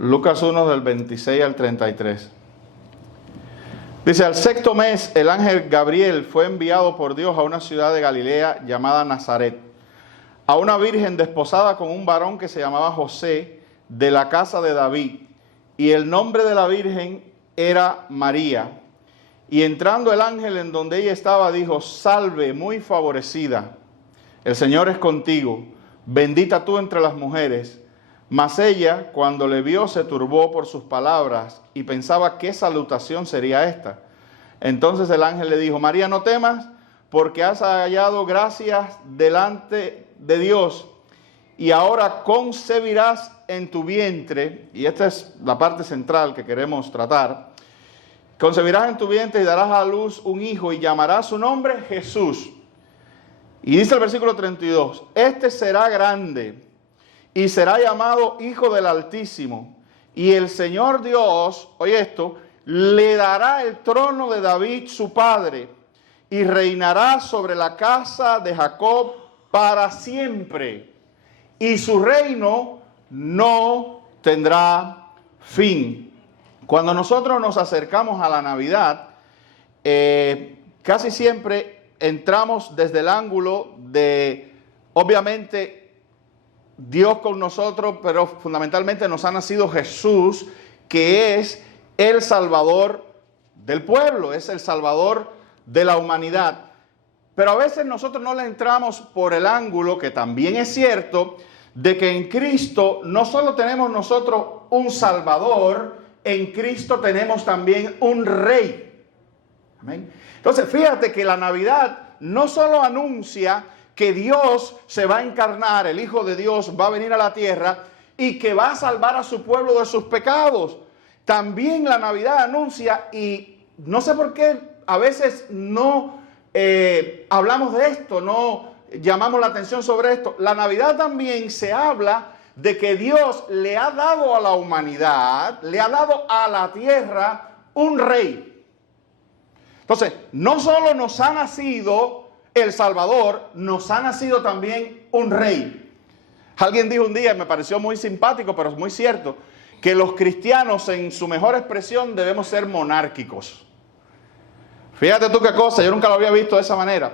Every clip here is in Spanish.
Lucas 1 del 26 al 33. Dice, al sexto mes el ángel Gabriel fue enviado por Dios a una ciudad de Galilea llamada Nazaret, a una virgen desposada con un varón que se llamaba José, de la casa de David, y el nombre de la virgen era María. Y entrando el ángel en donde ella estaba, dijo, salve, muy favorecida, el Señor es contigo, bendita tú entre las mujeres. Mas ella, cuando le vio, se turbó por sus palabras y pensaba qué salutación sería esta. Entonces el ángel le dijo, María, no temas, porque has hallado gracias delante de Dios, y ahora concebirás en tu vientre, y esta es la parte central que queremos tratar, concebirás en tu vientre y darás a luz un hijo y llamarás su nombre Jesús. Y dice el versículo 32, este será grande y será llamado Hijo del Altísimo, y el Señor Dios, oye esto, le dará el trono de David su padre, y reinará sobre la casa de Jacob para siempre, y su reino no tendrá fin. Cuando nosotros nos acercamos a la Navidad, casi siempre entramos desde el ángulo de, obviamente, Dios con nosotros, pero fundamentalmente nos ha nacido Jesús, que es el Salvador del pueblo, es el Salvador de la humanidad. Pero a veces nosotros no le entramos por el ángulo, que también es cierto, de que en Cristo no solo tenemos nosotros un Salvador, en Cristo tenemos también un Rey. Amén. Entonces, fíjate que la Navidad no solo anuncia que Dios se va a encarnar, el Hijo de Dios va a venir a la tierra y que va a salvar a su pueblo de sus pecados. También la Navidad anuncia, y no sé por qué a veces no hablamos de esto, no llamamos la atención sobre esto. La Navidad también se habla de que Dios le ha dado a la humanidad, le ha dado a la tierra un rey. Entonces, no solo nos ha nacido el Salvador, nos ha nacido también un rey. Alguien dijo un día, me pareció muy simpático, pero es muy cierto, que los cristianos en su mejor expresión debemos ser monárquicos. Fíjate tú qué cosa, yo nunca lo había visto de esa manera.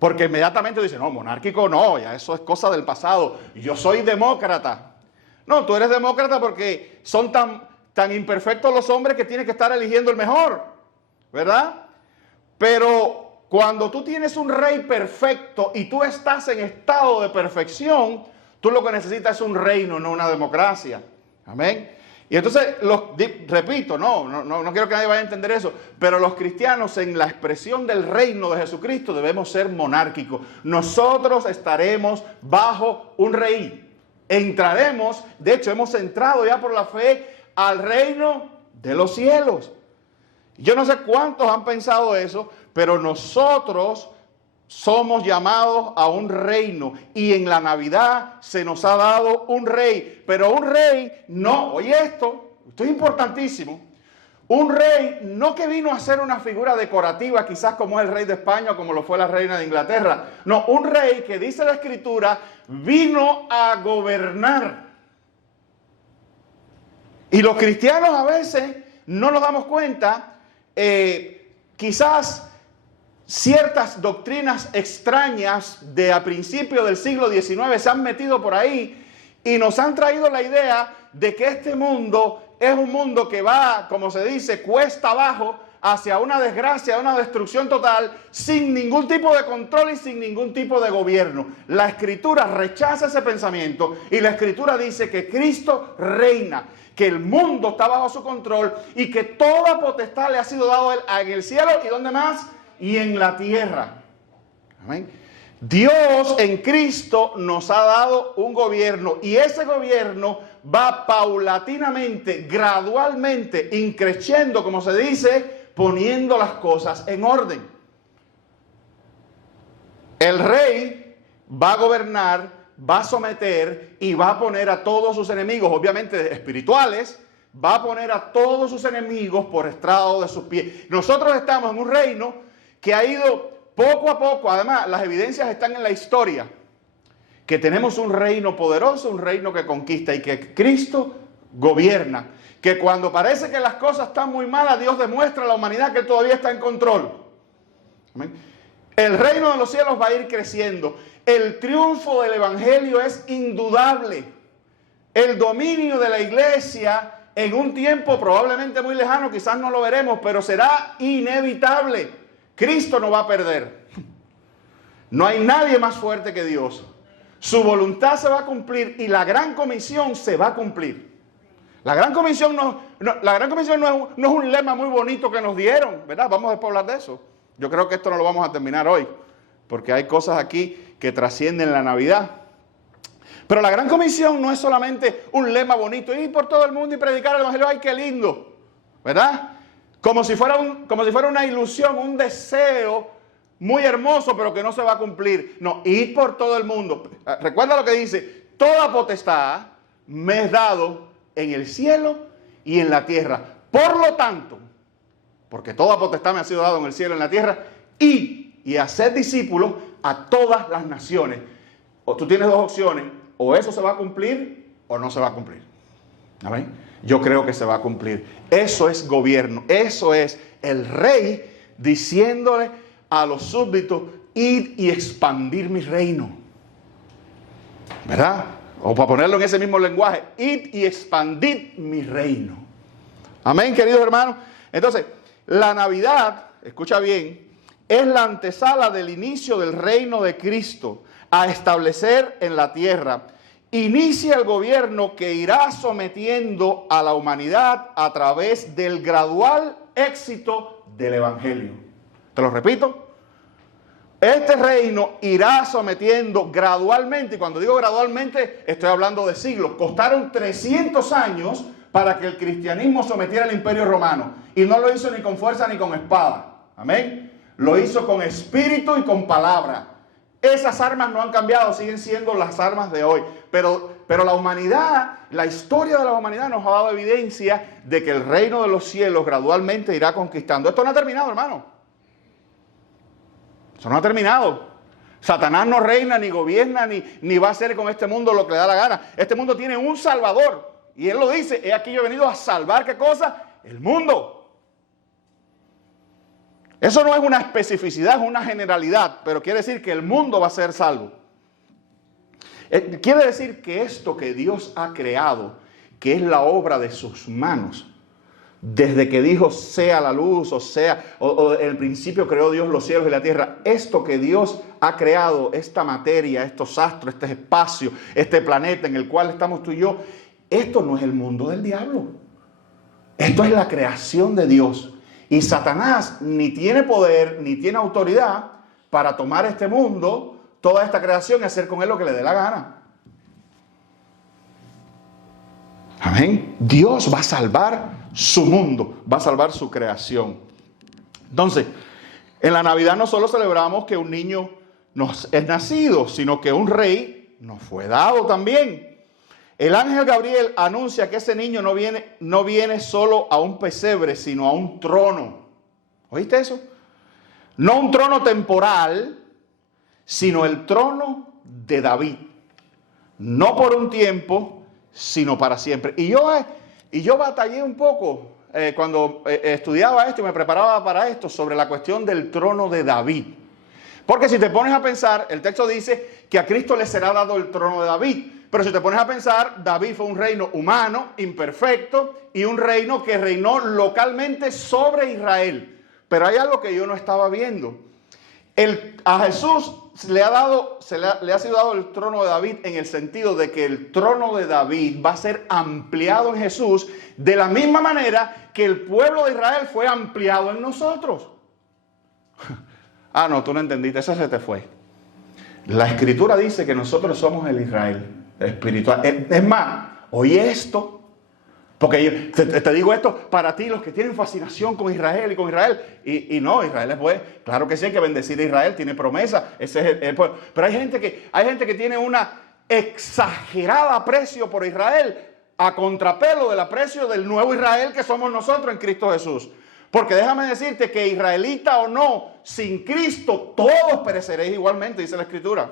Porque inmediatamente dicen, no, monárquico no, ya eso es cosa del pasado. Yo soy demócrata. No, tú eres demócrata porque son tan imperfectos los hombres que tienes que estar eligiendo el mejor, ¿verdad? Pero cuando tú tienes un rey perfecto y tú estás en estado de perfección, tú lo que necesitas es un reino, no una democracia. Amén. Y entonces, repito, no quiero que nadie vaya a entender eso, pero los cristianos en la expresión del reino de Jesucristo debemos ser monárquicos. Nosotros estaremos bajo un rey. Entraremos, de hecho hemos entrado ya por la fe al reino de los cielos. Yo no sé cuántos han pensado eso, pero nosotros somos llamados a un reino, y en la Navidad se nos ha dado un rey, pero un rey no, oye esto es importantísimo, un rey no que vino a ser una figura decorativa, quizás como es el rey de España o como lo fue la reina de Inglaterra, no, un rey que dice la Escritura, vino a gobernar. Y los cristianos a veces no nos damos cuenta, quizás ciertas doctrinas extrañas de a principios del siglo XIX se han metido por ahí y nos han traído la idea de que este mundo es un mundo que va, como se dice, cuesta abajo hacia una desgracia, una destrucción total, sin ningún tipo de control y sin ningún tipo de gobierno. La Escritura rechaza ese pensamiento y la Escritura dice que Cristo reina, que el mundo está bajo su control y que toda potestad le ha sido dado a él en el cielo y ¿dónde más? Y en la tierra. Amén. Dios en Cristo nos ha dado un gobierno, y ese gobierno va paulatinamente, gradualmente, increciendo, como se dice, poniendo las cosas en orden. El rey va a gobernar, va a someter y va a poner a todos sus enemigos, obviamente espirituales, va a poner a todos sus enemigos por estrado de sus pies. Nosotros estamos en un reino que ha ido poco a poco, además las evidencias están en la historia, que tenemos un reino poderoso, un reino que conquista y que Cristo gobierna. Que cuando parece que las cosas están muy malas, Dios demuestra a la humanidad que Él todavía está en control. Amén. El reino de los cielos va a ir creciendo. El triunfo del evangelio es indudable. El dominio de la iglesia en un tiempo probablemente muy lejano, quizás no lo veremos, pero será inevitable. Cristo no va a perder. No hay nadie más fuerte que Dios. Su voluntad se va a cumplir y la gran comisión se va a cumplir. La gran comisión no es un lema muy bonito que nos dieron, ¿verdad? Vamos después a hablar de eso. Yo creo que esto no lo vamos a terminar hoy, porque hay cosas aquí que trascienden la Navidad. Pero la gran comisión no es solamente un lema bonito, ir por todo el mundo y predicar el evangelio, ¡ay, qué lindo! ¿Verdad? Como si fuera una ilusión, un deseo muy hermoso, pero que no se va a cumplir. No, ir por todo el mundo. Recuerda lo que dice, toda potestad me es dado en el cielo y en la tierra. Por lo tanto, porque toda potestad me ha sido dado en el cielo y en la tierra, y hacer discípulos a todas las naciones. O tú tienes dos opciones, o eso se va a cumplir o no se va a cumplir. ¿Amén? Yo creo que se va a cumplir. Eso es gobierno, eso es el rey diciéndole a los súbditos, id y expandir mi reino. ¿Verdad? O para ponerlo en ese mismo lenguaje, id y expandid mi reino. Amén, queridos hermanos. Entonces, la Navidad, escucha bien, es la antesala del inicio del reino de Cristo a establecer en la tierra. Inicia el gobierno que irá sometiendo a la humanidad a través del gradual éxito del evangelio. Te lo repito. Este reino irá sometiendo gradualmente, y cuando digo gradualmente, estoy hablando de siglos. Costaron 300 años para que el cristianismo sometiera al imperio romano. Y no lo hizo ni con fuerza ni con espada. Amén. Lo hizo con espíritu y con palabra. Esas armas no han cambiado, siguen siendo las armas de hoy. Pero la humanidad, la historia de la humanidad nos ha dado evidencia de que el reino de los cielos gradualmente irá conquistando. Esto no ha terminado, hermano. Eso no ha terminado. Satanás no reina, ni gobierna, ni va a hacer con este mundo lo que le da la gana. Este mundo tiene un salvador. Y él lo dice, he aquí yo he venido a salvar, ¿qué cosa? El mundo. Eso no es una especificidad, es una generalidad, pero quiere decir que el mundo va a ser salvo. Quiere decir que esto que Dios ha creado, que es la obra de sus manos, desde que dijo sea la luz, o en el principio creó Dios los cielos y la tierra, esto que Dios ha creado, esta materia, estos astros, este espacio, este planeta en el cual estamos tú y yo, esto no es el mundo del diablo. Esto es la creación de Dios. Y Satanás ni tiene poder, ni tiene autoridad para tomar este mundo, toda esta creación y hacer con él lo que le dé la gana. Amén. Dios va a salvar su mundo, va a salvar su creación. Entonces, en la Navidad no solo celebramos que un niño nos es nacido, sino que un rey nos fue dado también. El ángel Gabriel anuncia que ese niño no viene solo a un pesebre, sino a un trono. ¿Oíste eso? No un trono temporal, sino el trono de David. No por un tiempo, sino para siempre. Y yo batallé un poco cuando estudiaba esto y me preparaba para esto sobre la cuestión del trono de David. Porque si te pones a pensar, el texto dice que a Cristo le será dado el trono de David. Pero si te pones a pensar, David fue un reino humano, imperfecto, y un reino que reinó localmente sobre Israel. Pero hay algo que yo no estaba viendo. A Jesús le ha sido dado el trono de David en el sentido de que el trono de David va a ser ampliado en Jesús de la misma manera que el pueblo de Israel fue ampliado en nosotros. Ah, no, tú no entendiste, eso se te fue. La Escritura dice que nosotros somos el Israel espiritual. Es más, oye esto, porque te digo esto para ti, los que tienen fascinación con Israel y con Israel. Y no, Israel es bueno. Claro que sí, hay que bendecir a Israel, tiene promesa. Ese es el pueblo. Pero hay gente que tiene una exagerada aprecio por Israel, a contrapelo del aprecio del nuevo Israel que somos nosotros en Cristo Jesús. Porque déjame decirte que israelita o no, sin Cristo todos pereceréis igualmente, dice la Escritura.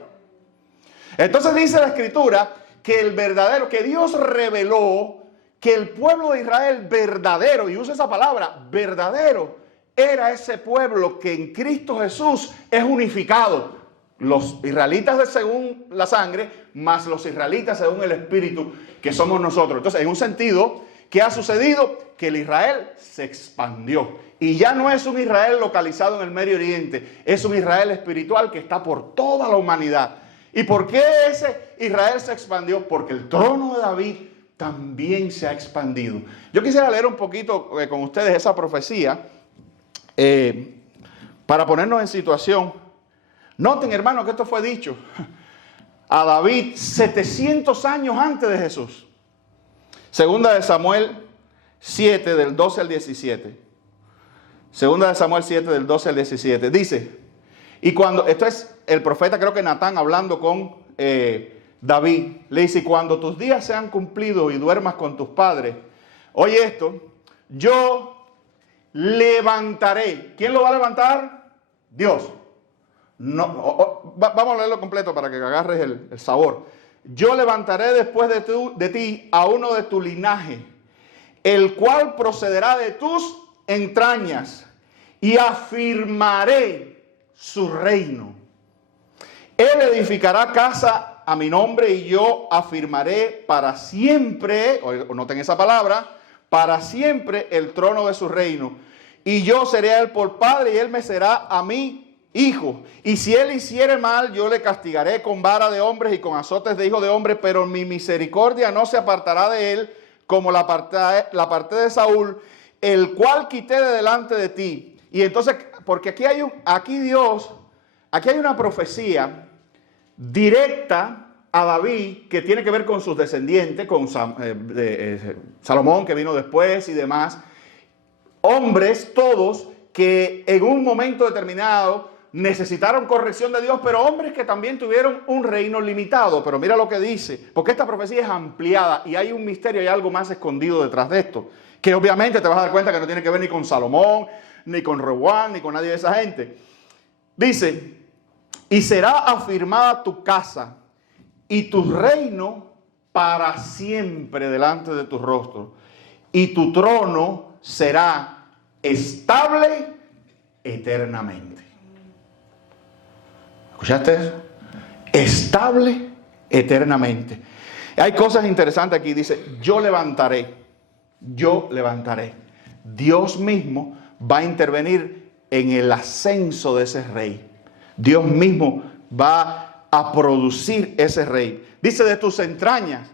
Entonces dice la Escritura que el verdadero, que Dios reveló que el pueblo de Israel verdadero, y usa esa palabra, verdadero, era ese pueblo que en Cristo Jesús es unificado. Los israelitas de según la sangre, más los israelitas según el Espíritu, que somos nosotros. Entonces, en un sentido, ¿qué ha sucedido? Que el Israel se expandió. Y ya no es un Israel localizado en el Medio Oriente, es un Israel espiritual que está por toda la humanidad. ¿Y por qué ese Israel se expandió? Porque el trono de David también se ha expandido. Yo quisiera leer un poquito con ustedes esa profecía para ponernos en situación. Noten, hermanos, que esto fue dicho a David 700 años antes de Jesús. Segunda de Samuel 7, del 12 al 17. Segunda de Samuel 7, del 12 al 17. Dice, y cuando, esto es el profeta, creo que Natán, hablando con David, le dice, cuando tus días sean cumplidos y duermas con tus padres, oye esto, yo levantaré. ¿Quién lo va a levantar? Dios. No, vamos a leerlo completo para que agarres el sabor. Yo levantaré después de ti a uno de tu linaje, el cual procederá de tus entrañas, y afirmaré su reino. Él edificará casa a mi nombre, y yo afirmaré para siempre, o noten esa palabra, para siempre el trono de su reino. Y yo seré a él por padre, y él me será a mí hijo. Y si él hiciere mal, yo le castigaré con vara de hombres y con azotes de hijo de hombre, pero mi misericordia no se apartará de él, como la aparté de Saúl, el cual quité de delante de ti. Y entonces, porque aquí hay una profecía directa a David que tiene que ver con sus descendientes, con Salomón, que vino después y demás. Hombres todos que en un momento determinado necesitaron corrección de Dios, pero hombres que también tuvieron un reino limitado. Pero mira lo que dice, porque esta profecía es ampliada y hay un misterio, hay algo más escondido detrás de esto, que obviamente te vas a dar cuenta que no tiene que ver ni con Salomón, ni con Rehoboam, ni con nadie de esa gente. Dice, y será afirmada tu casa y tu reino para siempre delante de tu rostro, y tu trono será estable eternamente. ¿Escuchaste eso? Estable eternamente. Hay cosas interesantes aquí. Dice, yo levantaré. Dios mismo va a intervenir en el ascenso de ese rey. Dios mismo va a producir ese rey. Dice, de tus entrañas.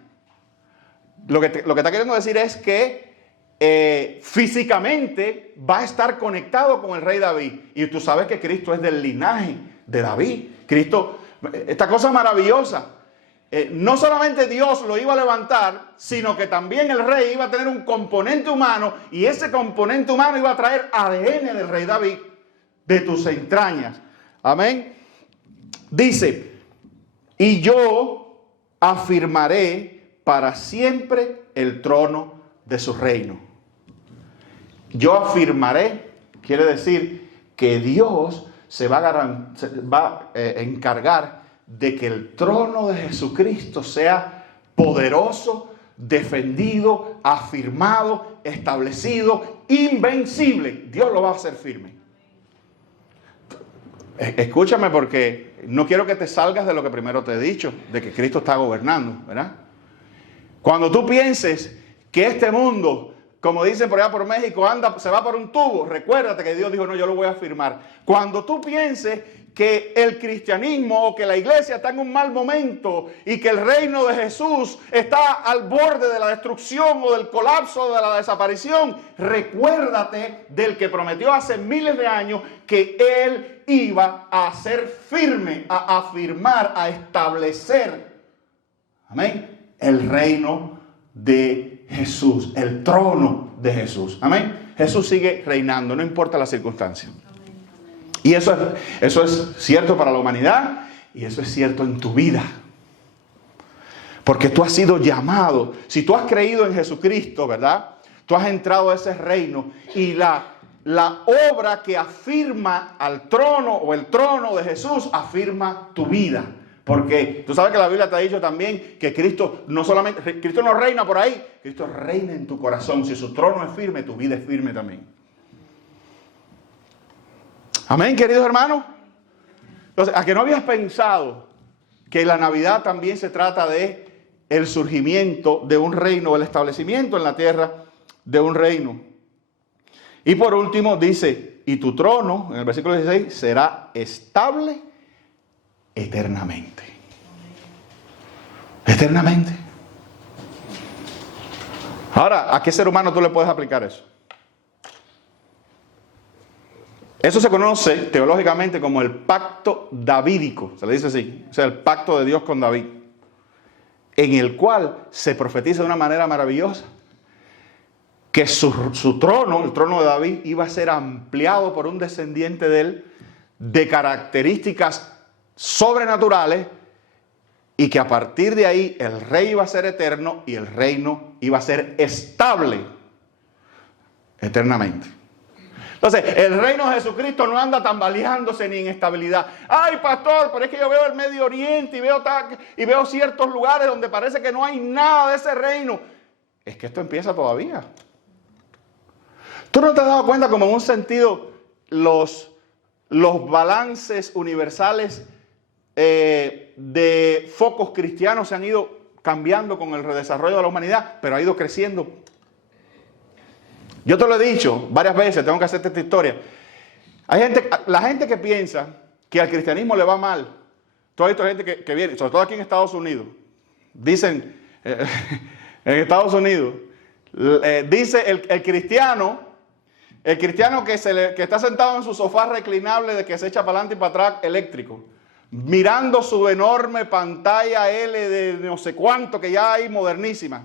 Lo que está queriendo decir es que físicamente va a estar conectado con el rey David. Y tú sabes que Cristo es del linaje de David. Cristo, esta cosa maravillosa. No solamente Dios lo iba a levantar, sino que también el rey iba a tener un componente humano, y ese componente humano iba a traer ADN del rey David, de tus entrañas. Amén. Dice, y yo afirmaré para siempre el trono de su reino. Yo afirmaré, quiere decir que Dios se va a encargar de que el trono de Jesucristo sea poderoso, defendido, afirmado, establecido, invencible. Dios lo va a hacer firme. Escúchame, porque no quiero que te salgas de lo que primero te he dicho, de que Cristo está gobernando, ¿verdad? Cuando tú pienses que este mundo, como dicen por allá por México, se va por un tubo, recuérdate que Dios dijo, no, yo lo voy a firmar. Cuando tú pienses que el cristianismo o que la iglesia está en un mal momento y que el reino de Jesús está al borde de la destrucción o del colapso, de la desaparición, recuérdate del que prometió hace miles de años que Él iba a ser firme, a afirmar, a establecer, amén, el reino de Jesús, el trono de Jesús, amén. Jesús sigue reinando, no importa la circunstancia. Y eso es cierto para la humanidad, y eso es cierto en tu vida. Porque tú has sido llamado, si tú has creído en Jesucristo, ¿verdad? Tú has entrado a ese reino, y la obra que afirma al trono o el trono de Jesús afirma tu vida. Porque tú sabes que la Biblia te ha dicho también que Cristo no reina por ahí, Cristo reina en tu corazón. Si su trono es firme, tu vida es firme también. Amén, queridos hermanos. Entonces, ¿a que no habías pensado que la Navidad también se trata de el surgimiento de un reino, el establecimiento en la tierra de un reino? Y por último dice, y tu trono, en el versículo 16, será estable eternamente. Eternamente. Ahora, ¿a qué ser humano tú le puedes aplicar eso? Eso se conoce teológicamente como el pacto davídico, se le dice así, o sea, el pacto de Dios con David, en el cual se profetiza de una manera maravillosa que su trono, el trono de David, iba a ser ampliado por un descendiente de él de características sobrenaturales, y que a partir de ahí el rey iba a ser eterno y el reino iba a ser estable eternamente. Entonces, el reino de Jesucristo no anda tambaleándose ni en estabilidad. Ay, pastor, pero es que yo veo el Medio Oriente y veo ciertos lugares donde parece que no hay nada de ese reino. Es que esto empieza todavía. ¿Tú no te has dado cuenta como en un sentido los balances universales de focos cristianos se han ido cambiando con el redesarrollo de la humanidad, pero ha ido creciendo? Yo te lo he dicho varias veces, tengo que hacerte esta historia. La gente que piensa que al cristianismo le va mal, tú has visto gente que viene, sobre todo aquí en Estados Unidos, dicen, en Estados Unidos, dice el cristiano que está sentado en su sofá reclinable de que se echa para adelante y para atrás eléctrico, mirando su enorme pantalla L de no sé cuánto que ya hay modernísima,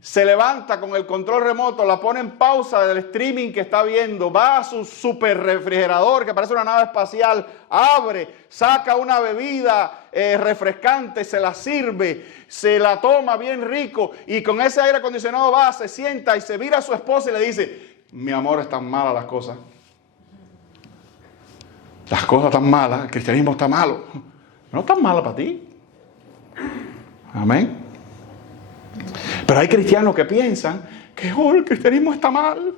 se levanta con el control remoto, la pone en pausa del streaming que está viendo, va a su super refrigerador que parece una nave espacial, abre, saca una bebida refrescante, se la sirve, se la toma bien rico y con ese aire acondicionado va, se sienta y se vira a su esposa y le dice: mi amor, están malas las cosas. Las cosas están malas, el cristianismo está malo. No están malas para ti. Amén. Pero hay cristianos que piensan que el cristianismo está mal.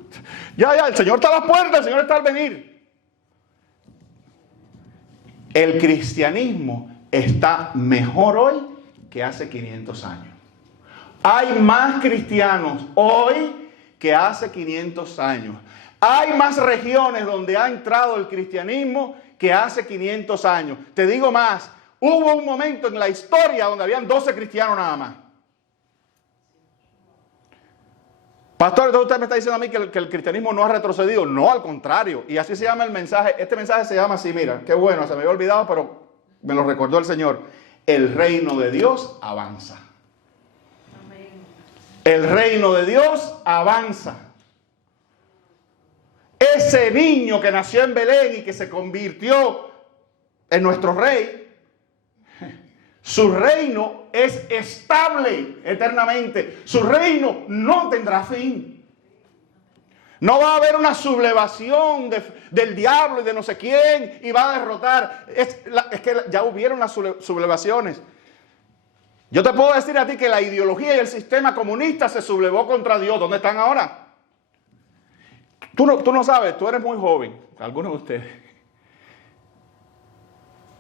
Ya, el Señor está a las puertas, el Señor está al venir. El cristianismo está mejor hoy que hace 500 años. Hay más cristianos hoy que hace 500 años. Hay más regiones donde ha entrado el cristianismo que hace 500 años. Te digo más, hubo un momento en la historia donde habían 12 cristianos nada más. Pastor, entonces usted me está diciendo a mí que el cristianismo no ha retrocedido. No, al contrario. Y así se llama el mensaje. Este mensaje se llama así, mira, qué bueno, se me había olvidado, pero me lo recordó el Señor. El reino de Dios avanza. Amén. El reino de Dios avanza. Ese niño que nació en Belén y que se convirtió en nuestro rey, su reino es estable eternamente. Su reino no tendrá fin. No va a haber una sublevación del diablo y de no sé quién y va a derrotar. Es que ya hubieron las sublevaciones. Yo te puedo decir a ti que la ideología y el sistema comunista se sublevó contra Dios. ¿Dónde están ahora? Tú no sabes, tú eres muy joven, algunos de ustedes.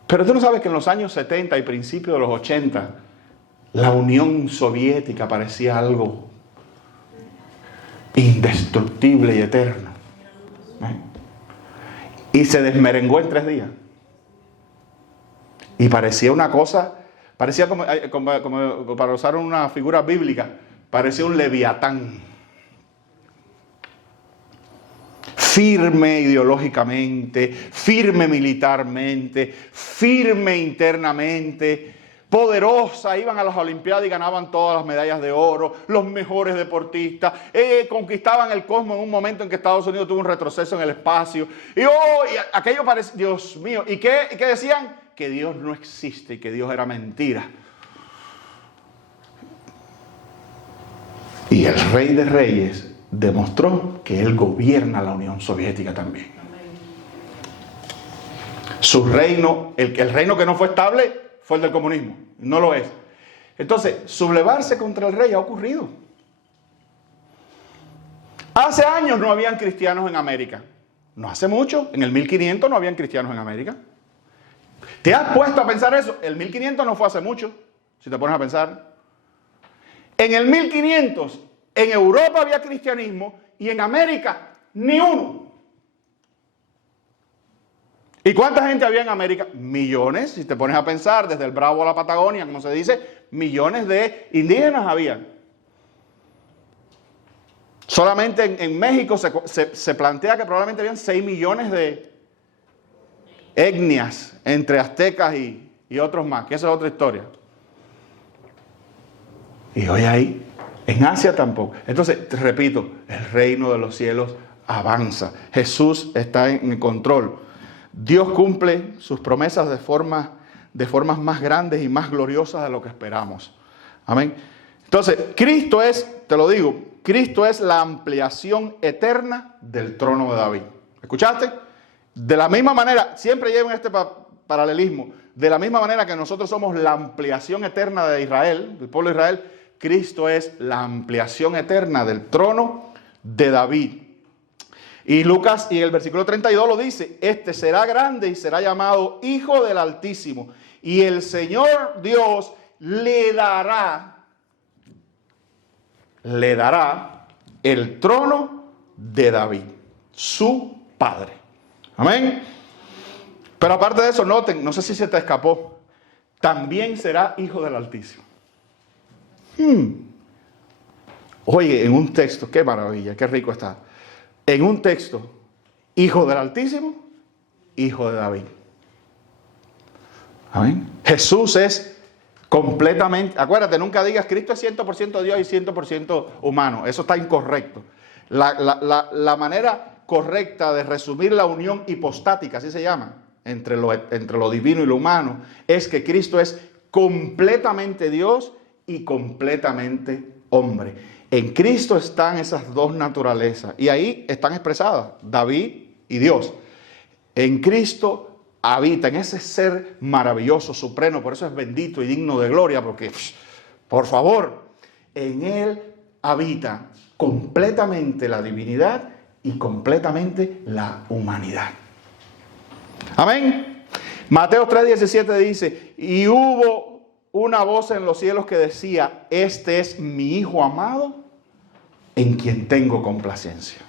Pero tú no sabes que en los años 70 y principios de los 80, la Unión Soviética parecía algo indestructible y eterno. Y se desmerengó en 3 días. Y parecía una cosa, parecía como para usar una figura bíblica, parecía un leviatán. Firme ideológicamente, firme militarmente, firme internamente, poderosa, iban a las Olimpiadas y ganaban todas las medallas de oro, los mejores deportistas, conquistaban el cosmos en un momento en que Estados Unidos tuvo un retroceso en el espacio. Y aquello parecía, Dios mío, ¿y qué decían? Que Dios no existe y que Dios era mentira. Y el Rey de Reyes demostró que él gobierna la Unión Soviética también. Su reino, el reino que no fue estable, fue el del comunismo. No lo es. Entonces, sublevarse contra el rey ha ocurrido. Hace años no habían cristianos en América. No hace mucho, en el 1500 no habían cristianos en América. ¿Te has puesto a pensar eso? El 1500 no fue hace mucho, si te pones a pensar. En el 1500, en Europa había cristianismo y en América ni uno. ¿Y cuánta gente había en América? Millones, si te pones a pensar, desde el Bravo a la Patagonia, como se dice, millones de indígenas había. Solamente en México se plantea que probablemente habían 6 millones de etnias entre aztecas y otros más, que esa es otra historia. Y hoy ahí, en Asia tampoco. Entonces, te repito, el reino de los cielos avanza. Jesús está en control. Dios cumple sus promesas de formas más grandes y más gloriosas de lo que esperamos. Amén. Entonces, Cristo es, te lo digo, Cristo es la ampliación eterna del trono de David. ¿Escuchaste? De la misma manera, siempre llevan este paralelismo, de la misma manera que nosotros somos la ampliación eterna de Israel, del pueblo de Israel, Cristo es la ampliación eterna del trono de David. Y Lucas, y el versículo 32 lo dice, este será grande y será llamado Hijo del Altísimo. Y el Señor Dios le dará el trono de David, su padre. Amén. Pero aparte de eso, noten, no sé si se te escapó, también será Hijo del Altísimo. Oye, en un texto, qué maravilla, qué rico está. En un texto, Hijo del Altísimo, Hijo de David. Amén. Jesús es completamente, acuérdate, nunca digas Cristo es 100% Dios y 100% humano. Eso está incorrecto. La manera correcta de resumir la unión hipostática, así se llama, entre lo divino y lo humano, es que Cristo es completamente Dios y completamente hombre. En Cristo están esas dos naturalezas y ahí están expresadas David y Dios. En Cristo habita, en ese ser maravilloso, supremo, por eso es bendito y digno de gloria, porque, por favor, en Él habita completamente la divinidad y completamente la humanidad. Amén. Mateo 3:17 dice, y hubo una voz en los cielos que decía, este es mi Hijo amado, en quien tengo complacencia.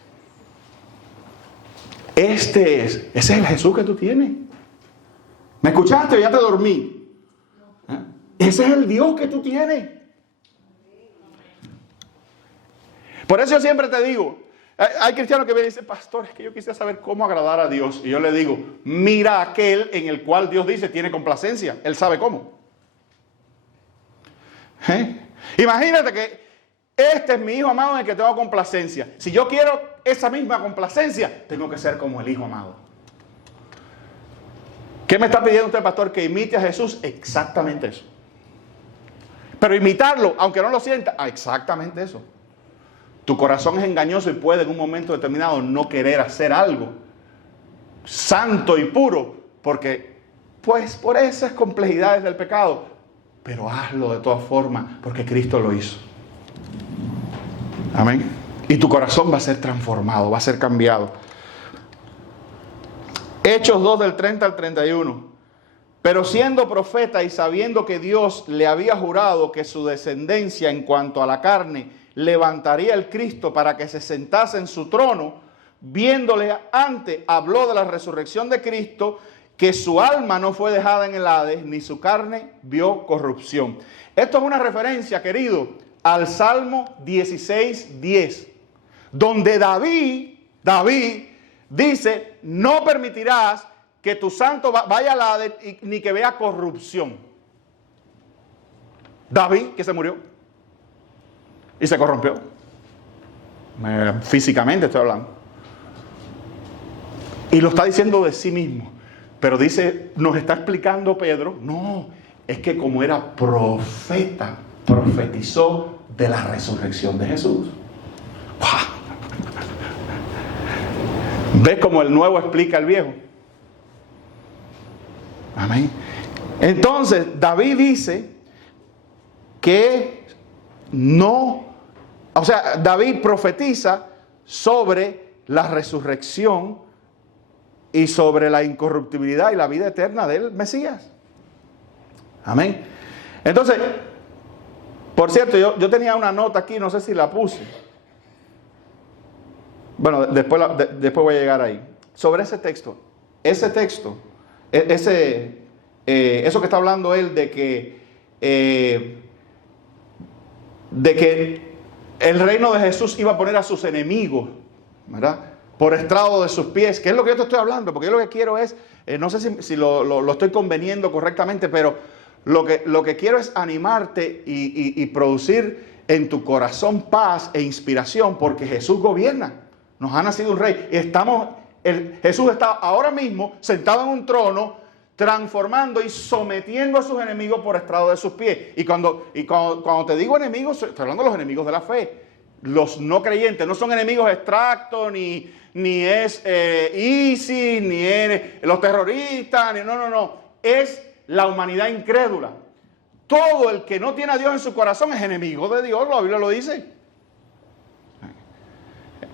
Ese es el Jesús que tú tienes. ¿Me escuchaste o ya te dormí? Ese es el Dios que tú tienes. Por eso yo siempre te digo, hay cristianos que me dicen, pastor, es que yo quisiera saber cómo agradar a Dios. Y yo le digo, mira aquel en el cual Dios dice tiene complacencia. Él sabe cómo. Imagínate que este es mi Hijo amado en el que tengo complacencia. Si yo quiero esa misma complacencia, tengo que ser como el Hijo amado. ¿Qué me está pidiendo usted, pastor? Que imite a Jesús. Exactamente eso. Pero imitarlo, aunque no lo sienta, exactamente eso. Tu corazón es engañoso y puede en un momento determinado no querer hacer algo santo y puro, porque pues por esas complejidades del pecado, pero hazlo de todas formas, porque Cristo lo hizo. Amén. Y tu corazón va a ser transformado, va a ser cambiado. Hechos 2 del 30 al 31. Pero siendo profeta y sabiendo que Dios le había jurado que su descendencia en cuanto a la carne levantaría el Cristo para que se sentase en su trono, viéndole antes, habló de la resurrección de Cristo, que su alma no fue dejada en el Hades, ni su carne vio corrupción. Esto es una referencia, querido, al Salmo 16:10, donde David dice, no permitirás que tu santo vaya al Hades ni que vea corrupción. David, que se murió y se corrompió. Físicamente estoy hablando. Y lo está diciendo de sí mismo. Pero dice, nos está explicando Pedro, no, es que como era profeta, profetizó de la resurrección de Jesús. ¡Wow! ¿Ves cómo el nuevo explica al viejo? Amén. Entonces, David dice que no, o sea, David profetiza sobre la resurrección y sobre la incorruptibilidad y la vida eterna del Mesías. Amén. Entonces, por cierto, yo tenía una nota aquí, no sé si la puse. Bueno, después voy a llegar ahí. Sobre ese texto, eso que está hablando él de que el reino de Jesús iba a poner a sus enemigos, ¿verdad?, por estrado de sus pies, que es lo que yo te estoy hablando, porque yo lo que quiero es, no sé si lo estoy conveniendo correctamente, pero lo que quiero es animarte y producir en tu corazón paz e inspiración, porque Jesús gobierna, nos ha nacido un rey, y Jesús está ahora mismo sentado en un trono, transformando y sometiendo a sus enemigos por estrado de sus pies. Y cuando te digo enemigos, estoy hablando de los enemigos de la fe. Los no creyentes no son enemigos abstractos, ni es ISIS, ni es los terroristas, no. Es la humanidad incrédula. Todo el que no tiene a Dios en su corazón es enemigo de Dios, la Biblia lo dice.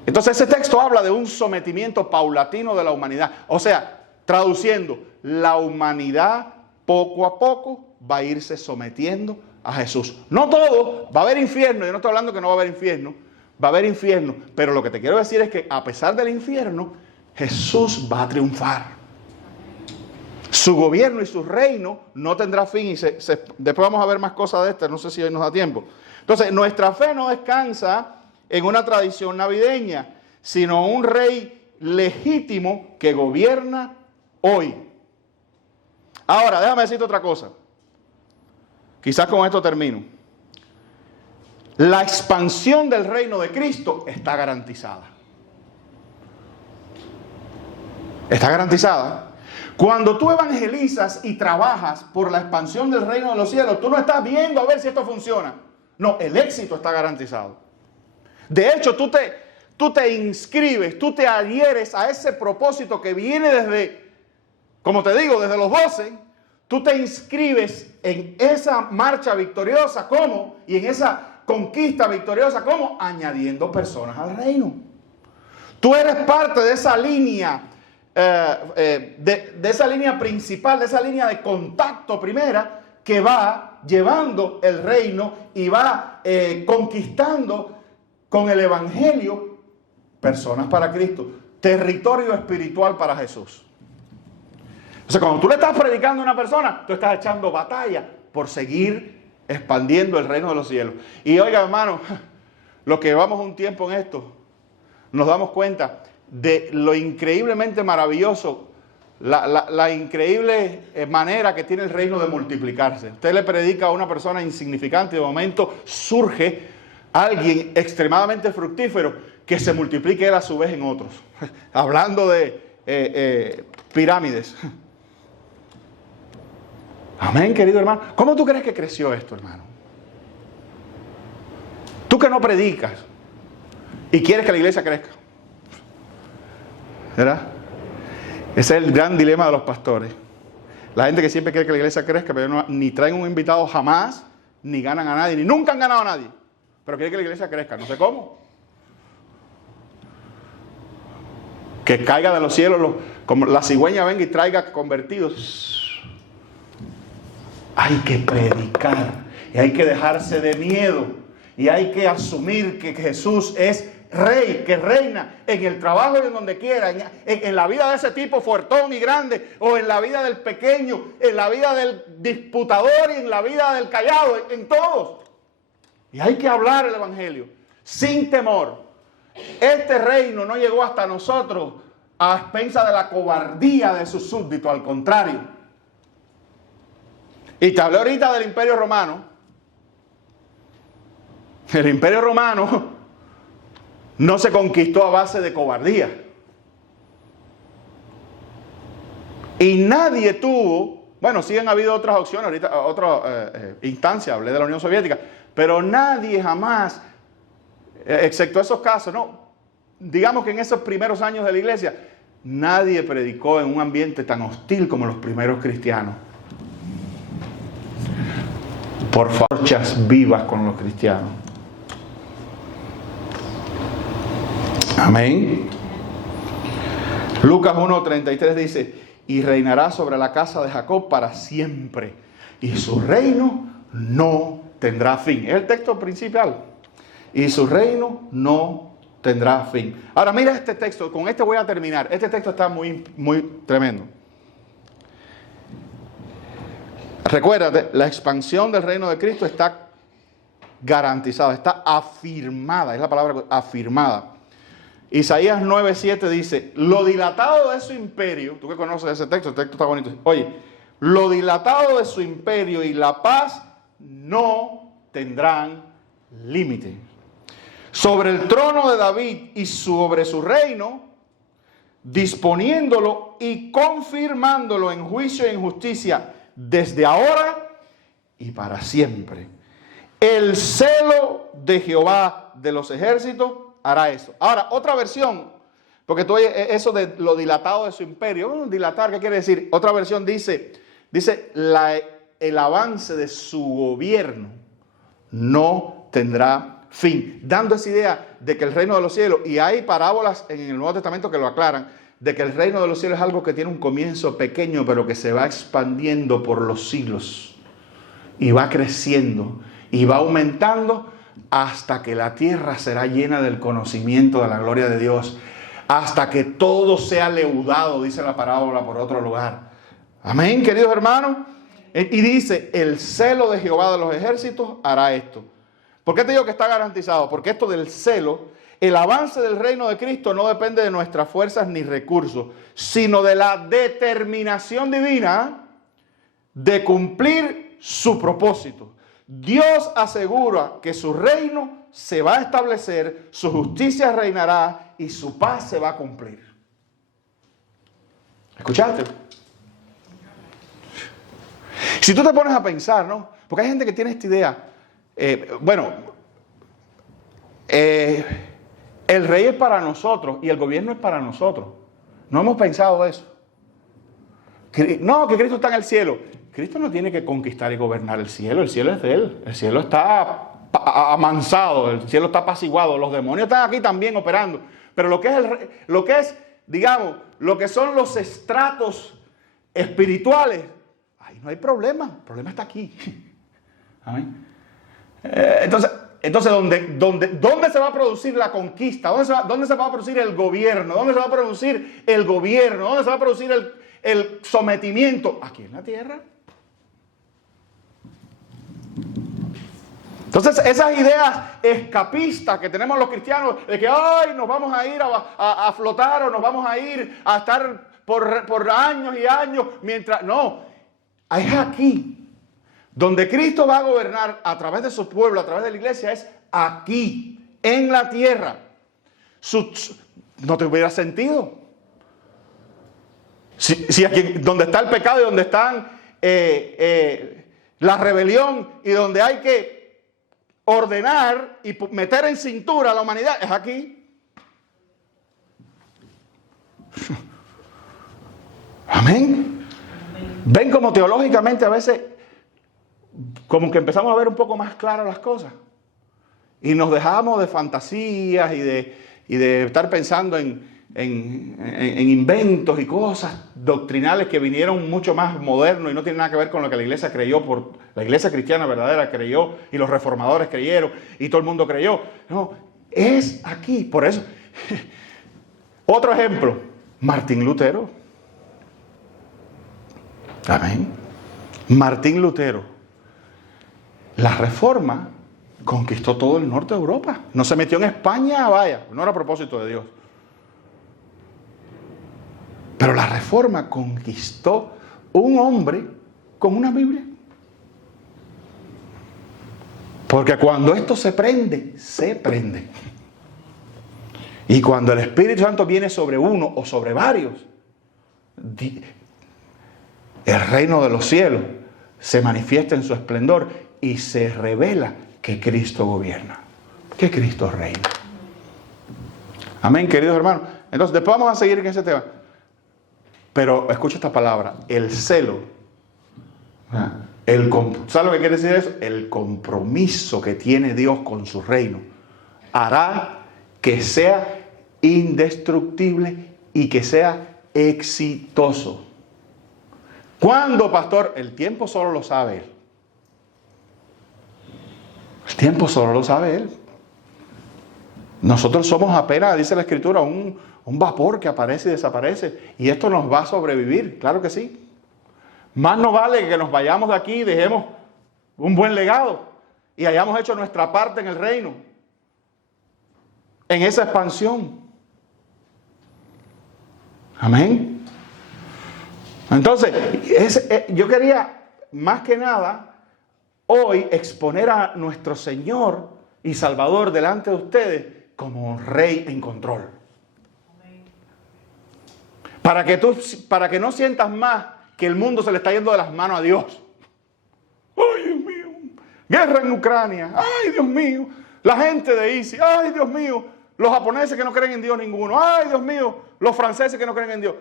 Entonces ese texto habla de un sometimiento paulatino de la humanidad. O sea, traduciendo, la humanidad poco a poco va a irse sometiendo a Jesús. No todo, va a haber infierno, yo no estoy hablando que no va a haber infierno, va a haber infierno, pero lo que te quiero decir es que a pesar del infierno, Jesús va a triunfar. Su gobierno y su reino no tendrá fin y después vamos a ver más cosas de esto, no sé si hoy nos da tiempo. Entonces, nuestra fe no descansa en una tradición navideña, sino un rey legítimo que gobierna hoy. Ahora, déjame decirte otra cosa. Quizás con esto termino. La expansión del reino de Cristo está garantizada. Está garantizada. Cuando tú evangelizas y trabajas por la expansión del reino de los cielos, tú no estás viendo a ver si esto funciona. No, el éxito está garantizado. De hecho, tú te inscribes, tú te adhieres a ese propósito que viene desde, como te digo, desde los 12. Tú te inscribes en esa marcha victoriosa, ¿cómo? Y en esa conquista victoriosa, ¿cómo? Añadiendo personas al reino. Tú eres parte de esa línea, de esa línea principal, de esa línea de contacto primera, que va llevando el reino y va conquistando con el evangelio personas para Cristo, territorio espiritual para Jesús. O sea, cuando tú le estás predicando a una persona, tú estás echando batalla por seguir expandiendo el reino de los cielos. Y oiga, hermano, los que llevamos un tiempo en esto, nos damos cuenta de lo increíblemente maravilloso, la increíble manera que tiene el reino de multiplicarse. Usted le predica a una persona insignificante y de momento surge alguien extremadamente fructífero que se multiplique él a su vez en otros. Hablando de pirámides. Amén, querido hermano. ¿Cómo tú crees que creció esto, hermano? Tú que no predicas y quieres que la iglesia crezca, ¿verdad? Ese es el gran dilema de los pastores. La gente que siempre quiere que la iglesia crezca, pero ni traen un invitado jamás, ni ganan a nadie, ni nunca han ganado a nadie. Pero quiere que la iglesia crezca, no sé cómo. Que caiga de los cielos, como la cigüeña venga y traiga convertidos. Hay que predicar y hay que dejarse de miedo y hay que asumir que Jesús es rey, que reina en el trabajo y en donde quiera, en la vida de ese tipo fuertón y grande, o en la vida del pequeño, en la vida del disputador y en la vida del callado, en todos. Y hay que hablar el evangelio sin temor. Este reino no llegó hasta nosotros a expensas de la cobardía de sus súbditos, al contrario. Y te hablé ahorita del Imperio Romano. El Imperio Romano no se conquistó a base de cobardía. Y nadie tuvo, bueno, sí han habido otras opciones, ahorita otras instancias, hablé de la Unión Soviética, pero nadie jamás, excepto esos casos, no, digamos que en esos primeros años de la iglesia, nadie predicó en un ambiente tan hostil como los primeros cristianos. Por favor, antorchas vivas con los cristianos. Amén. Lucas 1:33 dice: y reinará sobre la casa de Jacob para siempre, y su reino no tendrá fin. Es el texto principal. Y su reino no tendrá fin. Ahora mira este texto, con este voy a terminar. Este texto está muy tremendo. Recuérdate, la expansión del reino de Cristo está garantizada, está afirmada, es la palabra afirmada. Isaías 9:7 dice: lo dilatado de su imperio, tú que conoces ese texto, el texto está bonito. Oye, lo dilatado de su imperio y la paz no tendrán límite. Sobre el trono de David y sobre su reino, disponiéndolo y confirmándolo en juicio y en justicia desde ahora y para siempre. El celo de Jehová de los ejércitos hará eso. Ahora, otra versión, porque tú oyes eso de lo dilatado de su imperio. Dilatar, ¿qué quiere decir? Otra versión dice el avance de su gobierno no tendrá fin, dando esa idea de que el reino de los cielos, y hay parábolas en el Nuevo Testamento que lo aclaran, de que el reino de los cielos es algo que tiene un comienzo pequeño, pero que se va expandiendo por los siglos, y va creciendo, y va aumentando, hasta que la tierra será llena del conocimiento de la gloria de Dios, hasta que todo sea leudado, dice la parábola por otro lugar. Amén, queridos hermanos. Y dice: el celo de Jehová de los ejércitos hará esto. ¿Por qué te digo que está garantizado? Porque esto del celo, el avance del reino de Cristo no depende de nuestras fuerzas ni recursos, sino de la determinación divina de cumplir su propósito. Dios asegura que su reino se va a establecer, su justicia reinará y su paz se va a cumplir. ¿Escuchaste? Si tú te pones a pensar, ¿no? Porque hay gente que tiene esta idea. El rey es para nosotros y el gobierno es para nosotros. No hemos pensado eso. No, que Cristo está en el cielo. Cristo no tiene que conquistar y gobernar el cielo es de Él. El cielo está amansado, el cielo está apaciguado, los demonios están aquí también operando. Pero lo que son los estratos espirituales, ahí no hay problema, el problema está aquí. Amén. Entonces, ¿dónde se va a producir la conquista? ¿Dónde se va a producir el gobierno? ¿Dónde se va a producir el gobierno? ¿Dónde se va a producir el sometimiento? Aquí en la tierra. Entonces, esas ideas escapistas que tenemos los cristianos de que nos vamos a ir a flotar, o nos vamos a ir a estar por años y años, mientras... No, es aquí. Donde Cristo va a gobernar a través de su pueblo, a través de la iglesia, es aquí, en la tierra. No te hubiera sentido. Si aquí, donde está el pecado y donde están la rebelión y donde hay que ordenar y meter en cintura a la humanidad, es aquí. Amén. Ven como teológicamente a veces como que empezamos a ver un poco más claras las cosas y nos dejamos de fantasías y de estar pensando en inventos y cosas doctrinales que vinieron mucho más modernos y no tienen nada que ver con lo que la iglesia creyó, la iglesia cristiana verdadera creyó y los reformadores creyeron y todo el mundo creyó. No, es aquí. Por eso, otro ejemplo, Martín Lutero. Amén. Martín Lutero. La Reforma conquistó todo el norte de Europa. No se metió en España, vaya, no era a propósito de Dios. Pero la Reforma conquistó un hombre con una Biblia. Porque cuando esto se prende, se prende. Y cuando el Espíritu Santo viene sobre uno o sobre varios, el reino de los cielos se manifiesta en su esplendor y se revela que Cristo gobierna, que Cristo reina. Amén, queridos hermanos. Entonces, después vamos a seguir en ese tema. Pero escucha esta palabra, el celo ¿Sabe lo que quiere decir eso? El compromiso que tiene Dios con su reino hará que sea indestructible y que sea exitoso. ¿Cuándo, pastor? El tiempo solo lo sabe Él. El tiempo solo lo sabe Él. Nosotros somos apenas, dice la Escritura, un vapor que aparece y desaparece. Y esto nos va a sobrevivir, claro que sí. Más nos vale que nos vayamos de aquí y dejemos un buen legado y hayamos hecho nuestra parte en el reino, en esa expansión. Amén. Entonces, yo quería más que nada hoy exponer a nuestro Señor y Salvador delante de ustedes como un rey en control. Para que no sientas más que el mundo se le está yendo de las manos a Dios. ¡Ay, Dios mío! Guerra en Ucrania. ¡Ay, Dios mío! La gente de ISIS. ¡Ay, Dios mío! Los japoneses que no creen en Dios ninguno. ¡Ay, Dios mío! Los franceses que no creen en Dios.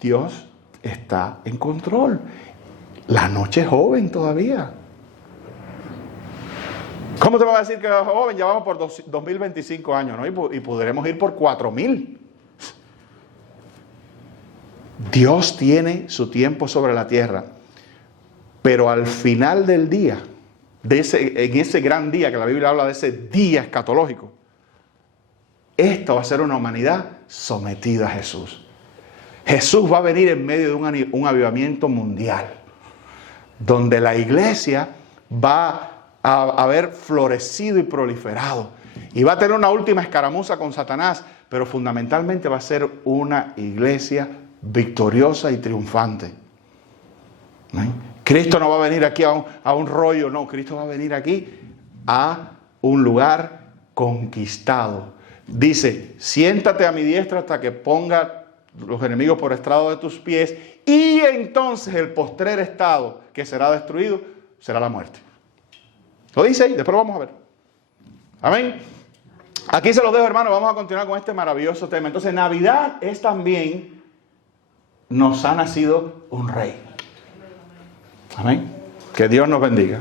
Dios está en control. La noche es joven todavía. ¿Cómo te va a decir que es joven? Ya vamos por 2025 años, ¿no? Y podremos ir por 4000. Dios tiene su tiempo sobre la tierra, pero al final del día, en ese gran día que la Biblia habla de ese día escatológico, esta va a ser una humanidad sometida a Jesús. Jesús va a venir en medio de un avivamiento mundial, donde la iglesia va a haber florecido y proliferado, y va a tener una última escaramuza con Satanás, pero fundamentalmente va a ser una iglesia victoriosa y triunfante. ¿Eh? Cristo no va a venir aquí a un rollo, no, Cristo va a venir aquí a un lugar conquistado. Dice, siéntate a mi diestra hasta que ponga los enemigos por estrado de tus pies, y entonces el postrer estado que será destruido será la muerte. Lo dice ahí, después lo vamos a ver. Amén. Aquí se los dejo, hermanos, vamos a continuar con este maravilloso tema. Entonces, Navidad es también, nos ha nacido un rey. Amén. Que Dios nos bendiga.